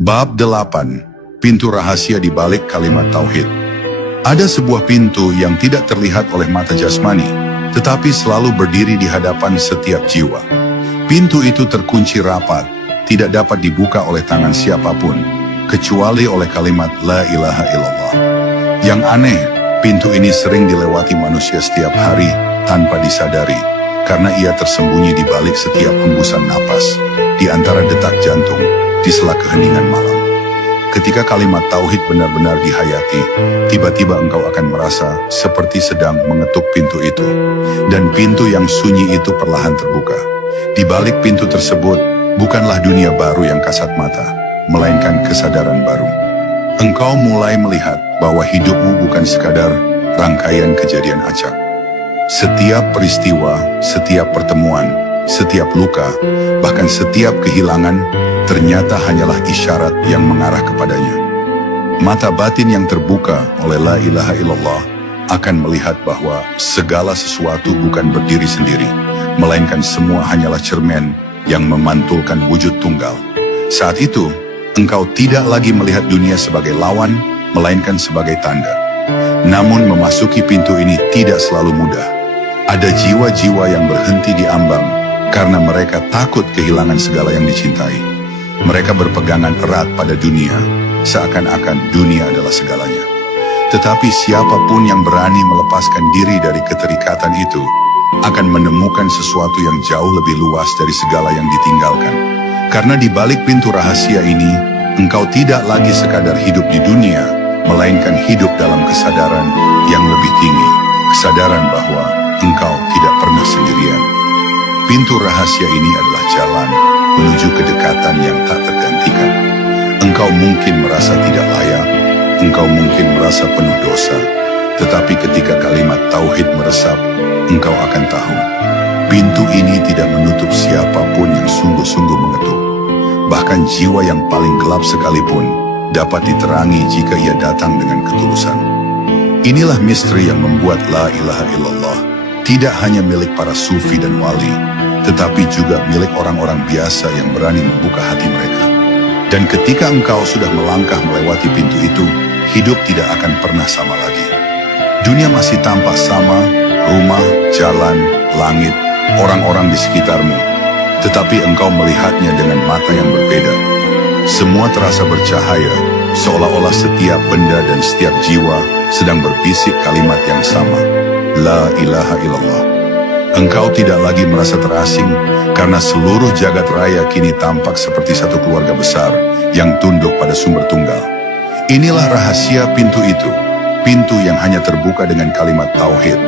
Bab 8. Pintu rahasia di balik kalimat tauhid. Ada sebuah pintu yang tidak terlihat oleh mata jasmani, tetapi selalu berdiri di hadapan setiap jiwa. Pintu itu terkunci rapat, tidak dapat dibuka oleh tangan siapapun, kecuali oleh kalimat La ilaha illallah. Yang aneh, pintu ini sering dilewati manusia setiap hari tanpa disadari, karena ia tersembunyi di balik setiap hembusan napas, di antara detak jantung, di sela keheningan malam. Ketika kalimat tauhid benar-benar dihayati, tiba-tiba engkau akan merasa seperti sedang mengetuk pintu itu, dan pintu yang sunyi itu perlahan terbuka. Di balik pintu tersebut, bukanlah dunia baru yang kasat mata, melainkan kesadaran baru. Engkau mulai melihat bahwa hidupmu bukan sekadar rangkaian kejadian acak. Setiap peristiwa, setiap pertemuan, setiap luka, bahkan setiap kehilangan, ternyata hanyalah isyarat yang mengarah kepadanya. Mata batin yang terbuka oleh La ilaha illallah akan melihat bahwa segala sesuatu bukan berdiri sendiri, melainkan semua hanyalah cermin yang memantulkan wujud tunggal. Saat itu, engkau tidak lagi melihat dunia sebagai lawan, melainkan sebagai tanda. Namun memasuki pintu ini tidak selalu mudah. Ada jiwa-jiwa yang berhenti di ambang karena mereka takut kehilangan segala yang dicintai. Mereka berpegangan erat pada dunia, seakan-akan dunia adalah segalanya. Tetapi siapapun yang berani melepaskan diri dari keterikatan itu, akan menemukan sesuatu yang jauh lebih luas dari segala yang ditinggalkan. Karena di balik pintu rahasia ini, engkau tidak lagi sekadar hidup di dunia, melainkan hidup dalam kesadaran yang lebih tinggi. Kesadaran bahwa engkau tidak pernah sendirian. Pintu rahasia ini adalah jalan menuju kedekatan yang tak tergantikan. Engkau mungkin merasa tidak layak, engkau mungkin merasa penuh dosa, tetapi ketika kalimat tauhid meresap, engkau akan tahu, pintu ini tidak menutup siapapun yang sungguh-sungguh mengetuk. Bahkan jiwa yang paling gelap sekalipun dapat diterangi jika ia datang dengan ketulusan. Inilah misteri yang membuat La ilaha illallah tidak hanya milik para sufi dan wali, tetapi juga milik orang-orang biasa yang berani membuka hati mereka. Dan ketika engkau sudah melangkah melewati pintu itu, hidup tidak akan pernah sama lagi. Dunia masih tampak sama, rumah, jalan, langit, orang-orang di sekitarmu. Tetapi engkau melihatnya dengan mata yang berbeda. Semua terasa bercahaya, seolah-olah setiap benda dan setiap jiwa sedang berbisik kalimat yang sama. La ilaha illallah. Engkau tidak lagi merasa terasing karena seluruh jagat raya kini tampak seperti satu keluarga besar yang tunduk pada sumber tunggal. Inilah rahasia pintu itu, pintu yang hanya terbuka dengan kalimat tauhid.